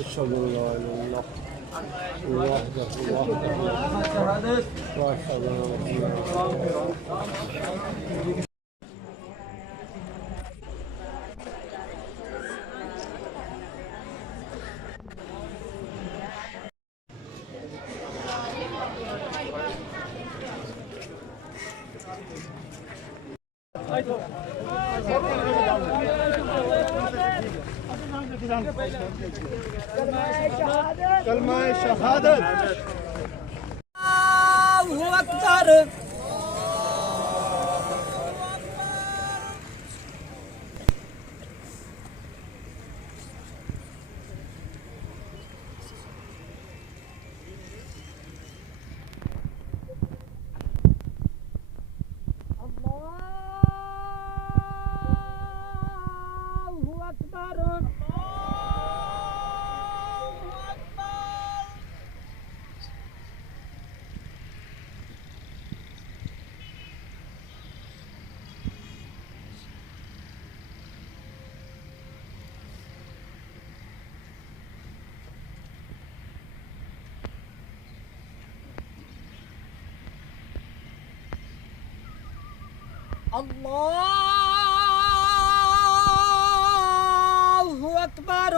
أشهد أن لا إله إلا الله وحده لا شريك له وأشهد أن محمدا कलमा शहादत अल्लाहु अकबर अल्लाहु अकबर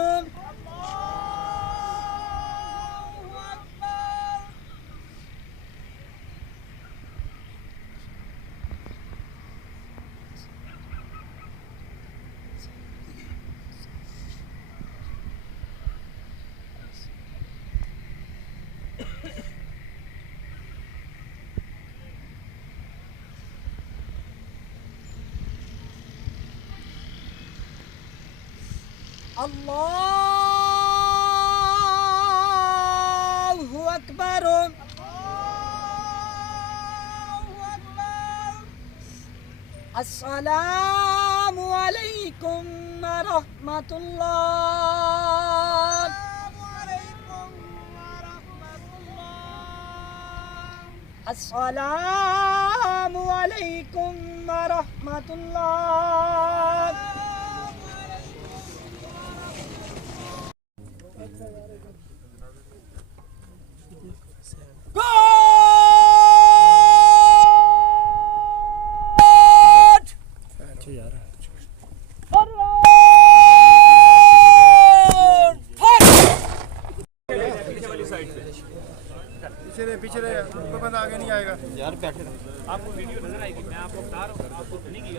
अल्लाहु अकबर अल्लाहु अकबर अस्सलामु अलैकुम व रहमतुल्लाह अस्सलामु अलैकुम व रहमतुल्लाह पीछे रहे कोई बंदा आगे नहीं आएगा यार बैठे आपको वीडियो नजर आएगी, मैं आपको बता रहा हूँ, आपको नहीं किया।